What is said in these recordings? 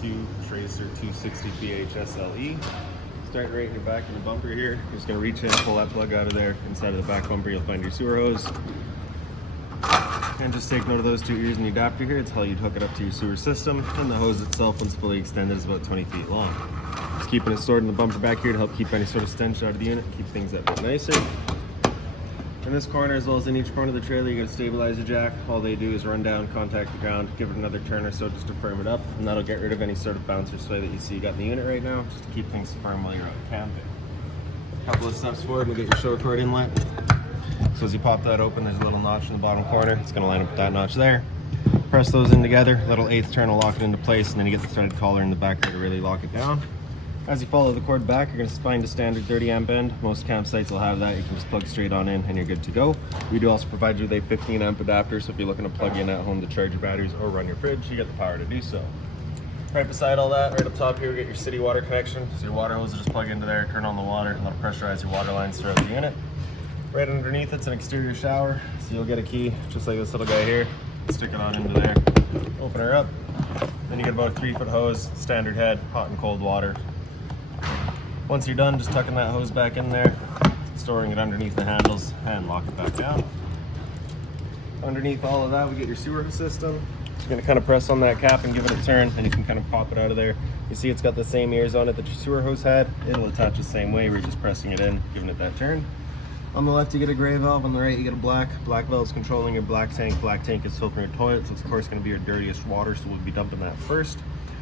2 Tracer 260BHSLE. Start right in your back in the bumper here. You're just going to reach in, pull that plug out of there. Inside of the back bumper, you'll find your sewer hose. And just take note of those 2 ears and the adapter here. It's how you'd hook it up to your sewer system. And the hose itself, once fully extended, is about 20 feet long. Just keeping it stored in the bumper back here to help keep any sort of stench out of the unit, keep things a bit nicer. In this corner, as well as in each corner of the trailer, you got a stabilizer jack. All they do is run down, contact the ground, give it another turn or so just to firm it up, and that'll get rid of any sort of bounce or sway that you see you got in the unit right now, just to keep things firm while you're out camping. A couple of steps forward, we'll get your short cord inlet. So as you pop that open, there's a little notch in the bottom corner. It's going to line up with that notch there. Press those in together, little 1/8 turn will lock it into place, and then you get the threaded collar in the back there to really lock it down. As you follow the cord back, you're going to find a standard 30 amp end. Most campsites will have that. You can just plug straight on in and you're good to go. We do also provide you with a 15 amp adapter, so if you're looking to plug in at home to charge your batteries or run your fridge, you get the power to do so. Right beside all that, right up top here, we get your city water connection. So your water hose will just plug into there, turn on the water, and that'll pressurize your water lines throughout the unit. Right underneath it's an exterior shower, so you'll get a key just like this little guy here. Stick it on into there, open her up. Then you get about a 3-foot hose, standard head, hot and cold water. Once you're done, just tucking that hose back in there, storing it underneath the handles, and lock it back down. Underneath all of that, we get your sewer system. You're going to kind of press on that cap and give it a turn, and you can kind of pop it out of there. You see it's got the same ears on it that your sewer hose had. It'll attach the same way. We're just pressing it in, giving it that turn. On the left, you get a gray valve. On the right, you get a black. Black valve is controlling your black tank. Black tank is filtering your toilet, so it's of course going to be your dirtiest water, so we'll be dumping that first.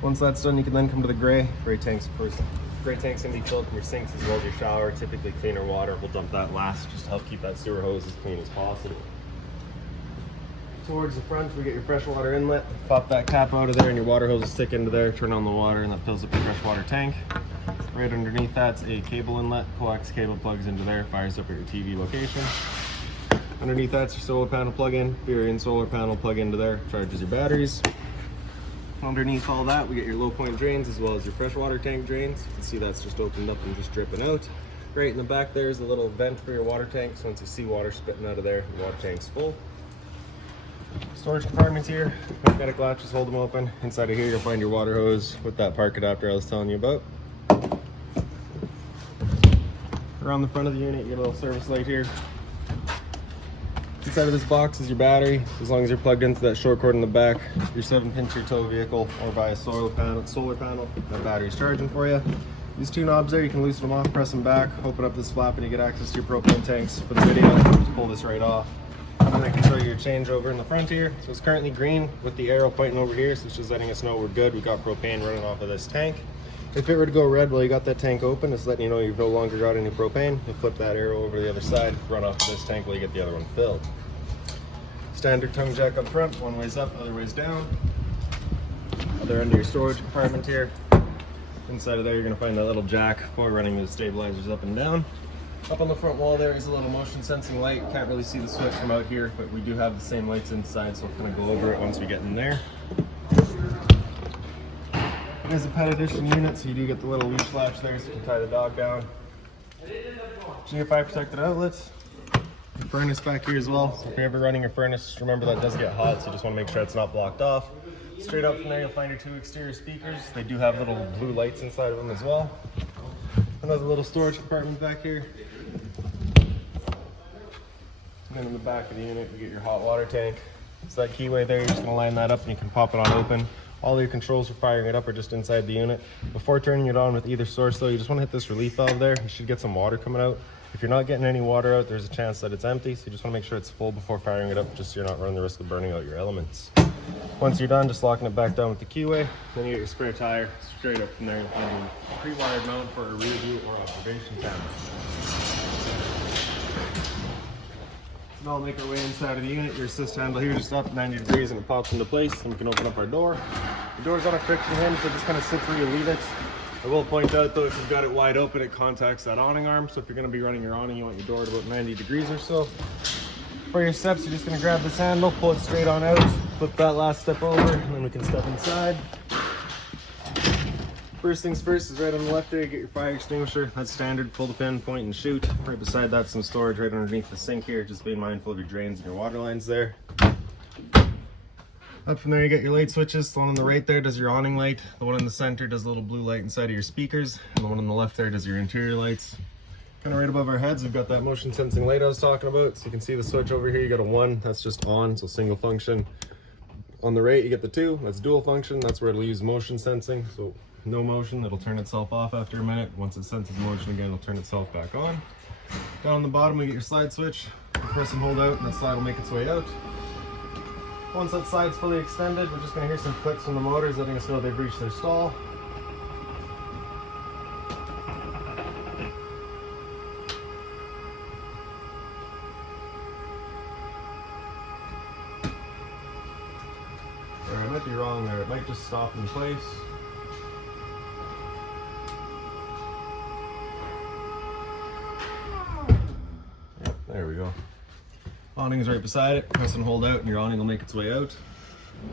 Once that's done, you can then come to the gray. Gray tank's first. Gray tank's going to be filled from your sinks as well as your shower. Typically cleaner water. We'll dump that last just to help keep that sewer hose as clean as possible. Towards the front, we get your freshwater inlet. Pop that cap out of there and your water hose will stick into there. Turn on the water and that fills up your freshwater tank. Right underneath that's a cable inlet. Coax cable plugs into there, fires up at your TV location. Underneath that's your solar panel plug-in. If you're in solar panel, plug into there, charges your batteries. Underneath all that, we get your low point drains as well as your freshwater tank drains. You can see that's just opened up and just dripping out. Right in the back there's a little vent for your water tank, so once you see water spitting out of there, the water tank's full. Storage compartments here, magnetic latches hold them open. Inside of here you'll find your water hose with that park adapter I was telling you about. Around the front of the unit, you get a little service light here. Inside of this box is your battery. As long as you're plugged into that short cord in the back, your 7-pin to your tow vehicle or via solar panel, that battery's charging for you. These 2 knobs there, you can loosen them off, press them back, open up this flap, and you get access to your propane tanks. For the video, just pull this right off. And I can show you your changeover in the front here. So it's currently green with the arrow pointing over here, so it's just letting us know we're good. We got propane running off of this tank. If it were to go red while you got that tank open, it's letting you know you've no longer got any propane. You flip that arrow over to the other side, run off of this tank while you get the other one filled. Standard tongue jack up front, one way's up, other way's down. Other end of your storage compartment here. Inside of there, you're going to find that little jack for running the stabilizers up and down. Up on the front wall there is a little motion sensing light. Can't really see the switch from out here, but we do have the same lights inside, so we'll kind of go over it once we get in there. It is a pet edition unit, so you do get the little leash latch there so you can tie the dog down. GFI protected outlets. The furnace back here as well, so if you're ever running your furnace, just remember that does get hot, so you just want to make sure it's not blocked off. Straight up from there you'll find your 2 exterior speakers. They do have little blue lights inside of them as well. Another little storage compartment back here. And then in the back of the unit you get your hot water tank. So that keyway there, you're just going to line that up and you can pop it on open. All your controls for firing it up are just inside the unit. Before turning it on with either source though, you just want to hit this relief valve there. You should get some water coming out. If you're not getting any water out, there's a chance that it's empty, so you just want to make sure it's full before firing it up, just so you're not running the risk of burning out your elements. Once you're done, just locking it back down with the keyway. Then you get your spare tire. Straight up from there, you'll find a pre-wired mount for a rear view or observation camera. So I'll make our way inside of the unit. Your assist handle here just up 90 degrees and it pops into place, and we can open up our door. The door's on a friction hinge, so just kind of sit where you leave it. I will point out though, if you've got it wide open, it contacts that awning arm. So if you're going to be running your awning, you want your door at about 90 degrees or so. For your steps, you're just going to grab this handle, pull it straight on out, flip that last step over, and then we can step inside. First things first is right on the left there, you get your fire extinguisher. That's standard, pull the pin, point and shoot. Right beside that, some storage right underneath the sink here. Just being mindful of your drains and your water lines there. Up from there, you get your light switches. The one on the right there does your awning light. The one in the center does a little blue light inside of your speakers. And the one on the left there does your interior lights. Kind of right above our heads, we've got that motion sensing light I was talking about. So you can see the switch over here, you got a 1, that's just on, so single function. On the right, you get the 2, that's dual function. That's where it'll use motion sensing. So no motion, it'll turn itself off after a minute. Once it senses motion again, it'll turn itself back on. Down on the bottom, we get your slide switch. You press and hold out, and that slide will make its way out. Once that slide's fully extended, we're just going to hear some clicks from the motors letting us know they've reached their stall. There, I might be wrong there. It might just stop in place. Yep, there we go. Awning's right beside it. Press and hold out and your awning will make its way out.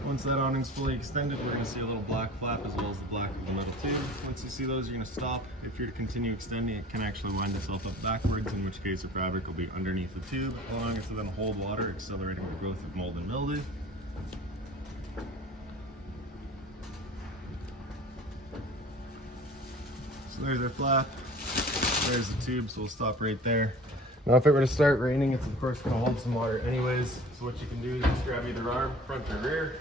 Once that awning's fully extended, we're going to see a little black flap as well as the black of the metal tube. Once you see those, you're going to stop. If you're to continue extending, it can actually wind itself up backwards, in which case the fabric will be underneath the tube, allowing it to then hold water, accelerating the growth of mold and mildew. So there's our flap, there's the tube, so we'll stop right there. Now if it were to start raining, it's of course going to hold some water anyways. So what you can do is just grab either arm, front or rear.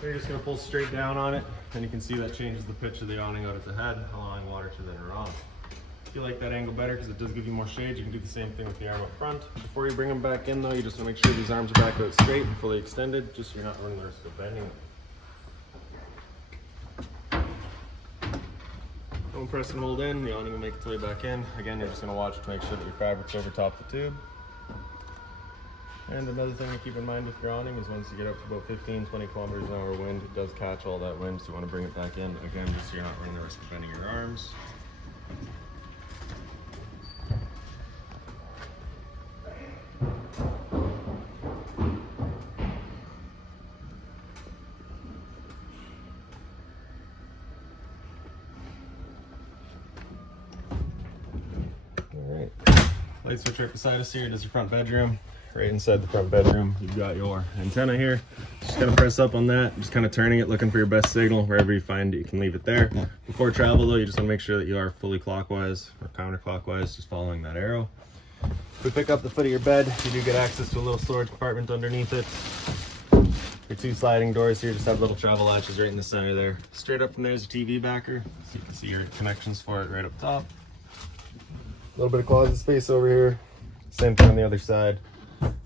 So you're just going to pull straight down on it, and you can see that changes the pitch of the awning out at the head, allowing water to then run. If you like that angle better because it does give you more shade, you can do the same thing with the arm up front. Before you bring them back in though, you just want to make sure these arms are back out straight and fully extended, just so you're not running the risk of bending them. Don't press and hold in, the awning will make its way back in. Again, you're just going to watch to make sure that your fabric's over top the tube. And another thing to keep in mind with your awning is once you get up to about 15-20 kilometers an hour wind, it does catch all that wind, so you want to bring it back in, again, just so you're not running the risk of bending your arms. Light switch right beside us here. It is your front bedroom. Right inside the front bedroom, you've got your antenna here. Just gonna press up on that, just kind of turning it, looking for your best signal. Wherever you find it, you can leave it there. Before travel though, you just wanna make sure that you are fully clockwise or counterclockwise, just following that arrow. If we pick up the foot of your bed, you do get access to a little storage compartment underneath it. Your 2 sliding doors here just have little travel latches right in the center there. Straight up from there is a TV backer, so you can see your connections for it right up top. A little bit of closet space over here. Same thing on the other side.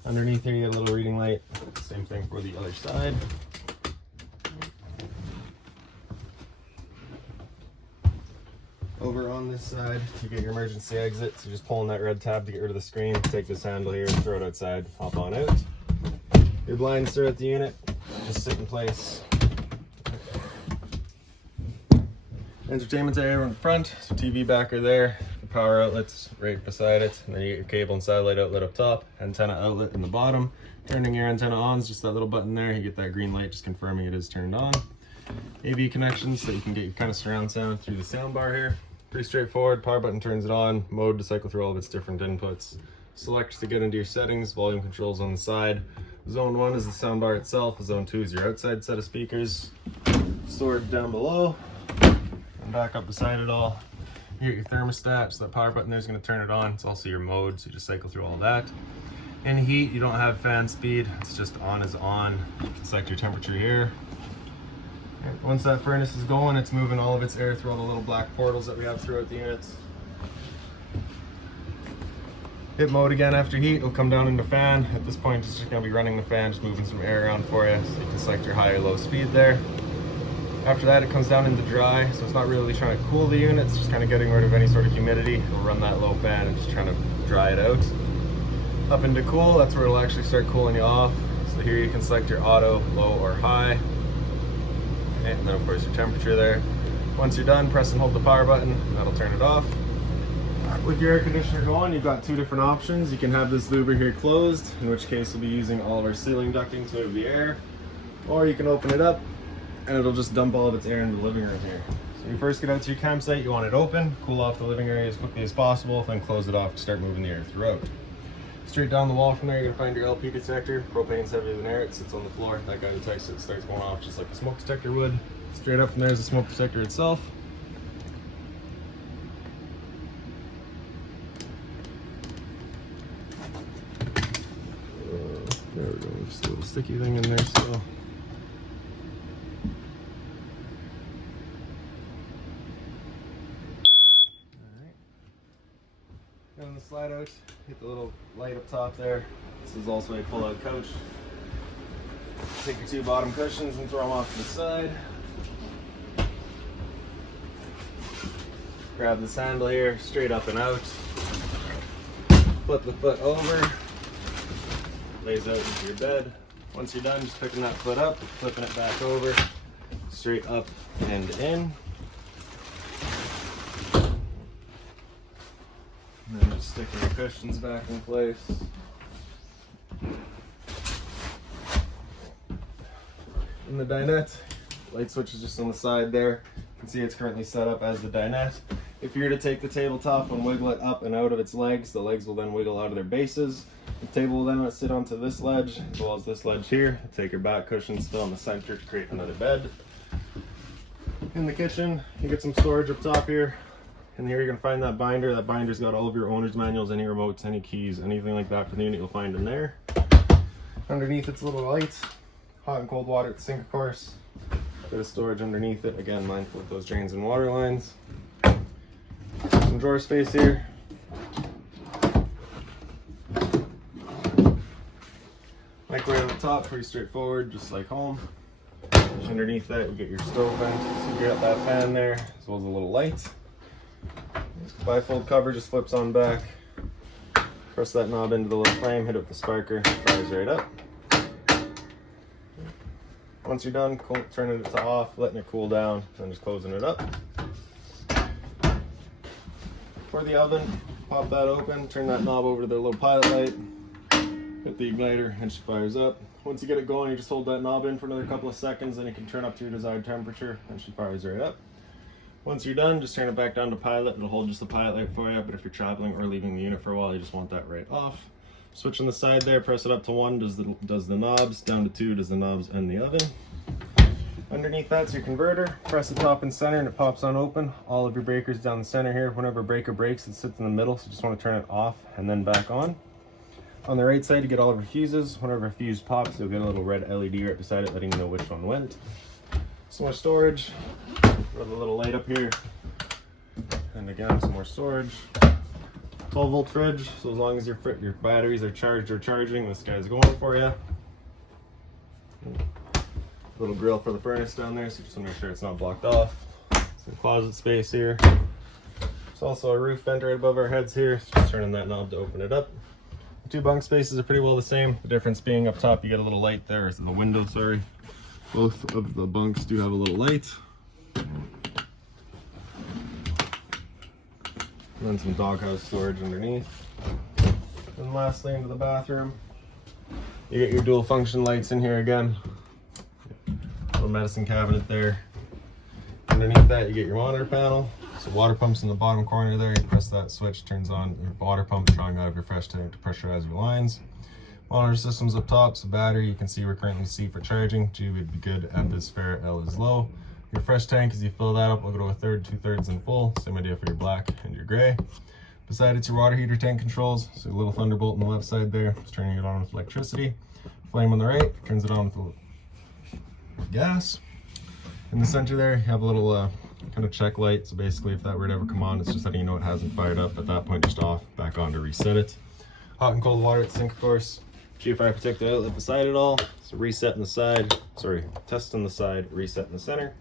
Underneath here, you get a little reading light. Same thing for the other side. Over on this side, you get your emergency exit. So just pulling that red tab to get rid of the screen. Take this handle here, throw it outside, hop on out. Your blinds throughout the unit just sit in place. Entertainment area in front, so TV backer there. Power outlets right beside it, and then you get your cable and satellite outlet up top, antenna outlet in the bottom. Turning your antenna on is just that little button there. You get that green light just confirming it is turned on. AV connections so you can get your kind of surround sound through the sound bar here. Pretty straightforward. Power button turns it on, mode to cycle through all of its different inputs. Select to get into your settings, volume controls on the side. Zone 1 is the sound bar itself, zone 2 is your outside set of speakers. Storage down below, and back up beside it all. You get your thermostat, so that power button there is going to turn it on. It's also your mode, so you just cycle through all that. In heat, you don't have fan speed. It's just on is on. You can select your temperature here. And once that furnace is going, it's moving all of its air through all the little black portals that we have throughout the units. Hit mode again after heat, it'll come down into fan. At this point, it's just going to be running the fan, just moving some air around for you. So you can select your high or low speed there. After that, it comes down into dry, so it's not really trying to cool the unit, it's just kind of getting rid of any sort of humidity. It'll run that low fan and just trying to dry it out. Up into cool, that's where it'll actually start cooling you off. So here you can select your auto, low or high. And then of course your temperature there. Once you're done, press and hold the power button, and that'll turn it off. With your air conditioner going, you've got 2 different options. You can have this louver here closed, in which case we'll be using all of our ceiling ducting to move the air. Or you can open it up, and it'll just dump all of its air into the living room here. So when you first get out to your campsite, you want it open, cool off the living area as quickly as possible, then close it off to start moving the air throughout. Straight down the wall from there, you're gonna find your LP detector. Propane's heavier than air, it sits on the floor. That guy detects it, starts going off just like a smoke detector would. Straight up from there is the smoke detector itself. There we go, just a little sticky thing in there still. On the slide out, hit the little light up top there. This is also a pull-out couch. Take your two bottom cushions and throw them off to the side. Grab this handle here, straight up and out. Flip the foot over. Lays out into your bed. Once you're done, just picking that foot up, flipping it back over, straight up and in. And then just sticking your cushions back in place. In the dinette, light switch is just on the side there. You can see it's currently set up as the dinette. If you were to take the tabletop and wiggle it up and out of its legs, the legs will then wiggle out of their bases. The table will then sit onto this ledge, as well as this ledge here. Take your back cushions still in the center to create another bed. In the kitchen, you get some storage up top here. And here you're gonna find that binder. That binder's got all of your owner's manuals, any remotes, any keys, anything like that for the unit you'll find in there. Underneath it's a little light. Hot and cold water at the sink, of course. Bit of storage underneath it. Again, mindful of those drains and water lines. Some drawer space here. Microwave at the top, pretty straightforward, just like home. Underneath that, you get your stove vent. So you got that fan there, as well as a little light. Bifold cover just flips on back. Press that knob into the little flame, hit it with the sparker, fires right up. Once you're done, turning it to off, letting it cool down, then just closing it up. For the oven, pop that open, turn that knob over to the little pilot light, hit the igniter, and she fires up. Once you get it going, you just hold that knob in for another couple of seconds, then you can turn up to your desired temperature, and she fires right up. Once you're done, just turn it back down to pilot. It'll hold just the pilot light for you, but if you're traveling or leaving the unit for a while, you just want that right off. Switch on the side there, press it up to 1, does the knobs, down to 2 does the knobs and the oven. Underneath that's your converter. Press the top and center and it pops on open. All of your breakers down the center here. Whenever a breaker breaks, it sits in the middle, so you just want to turn it off and then back on. On the right side, you get all of your fuses. Whenever a fuse pops, you'll get a little red LED right beside it, letting you know which one went. Some more storage. Throw the little light up here. And again, some more storage. 12-volt fridge, so as long as your batteries are charged or charging, this guy's going for you. Little grill for the furnace down there, so you just want to make sure it's not blocked off. Some closet space here. There's also a roof vent right above our heads here, so just turning that knob to open it up. The two bunk spaces are pretty well the same. The difference being up top you get a little light there, or the window, sorry. Both of the bunks do have a little light. And then some doghouse storage underneath. And lastly, into the bathroom, you get your dual function lights in here again. Little medicine cabinet there. Underneath that, you get your monitor panel. So water pump's in the bottom corner there. You press that switch, turns on your water pump, drawing out of your fresh tank to pressurize your lines. Monitor system's up top, so battery, you can see we're currently C for charging. G would be good, F is fair, L is low. Your fresh tank, as you fill that up, will go to 1/3, 2/3 and full. Same idea for your black and your gray. Beside it's your water heater tank controls. So a little thunderbolt on the left side there, just turning it on with electricity. Flame on the right, turns it on with gas. In the center there, you have a little kind of check light. So basically, if that were to ever come on, it's just letting you know it hasn't fired up. At that point, just off, back on to reset it. Hot and cold water at the sink, of course. GFI protected outlet beside it all. So reset in the side, sorry, test on the side, reset in the center.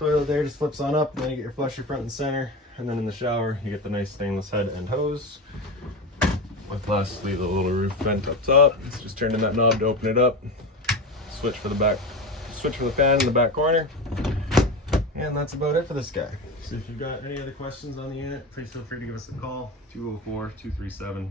Toilet there just flips on up, and then you get your flusher front and center. And then in the shower, you get the nice stainless head and hose. With lastly, the little roof vent up top. It's just turning that knob to open it up. Switch for the back, switch for the fan in the back corner. And that's about it for this guy. So if you've got any other questions on the unit, please feel free to give us a call, 204-237-7272.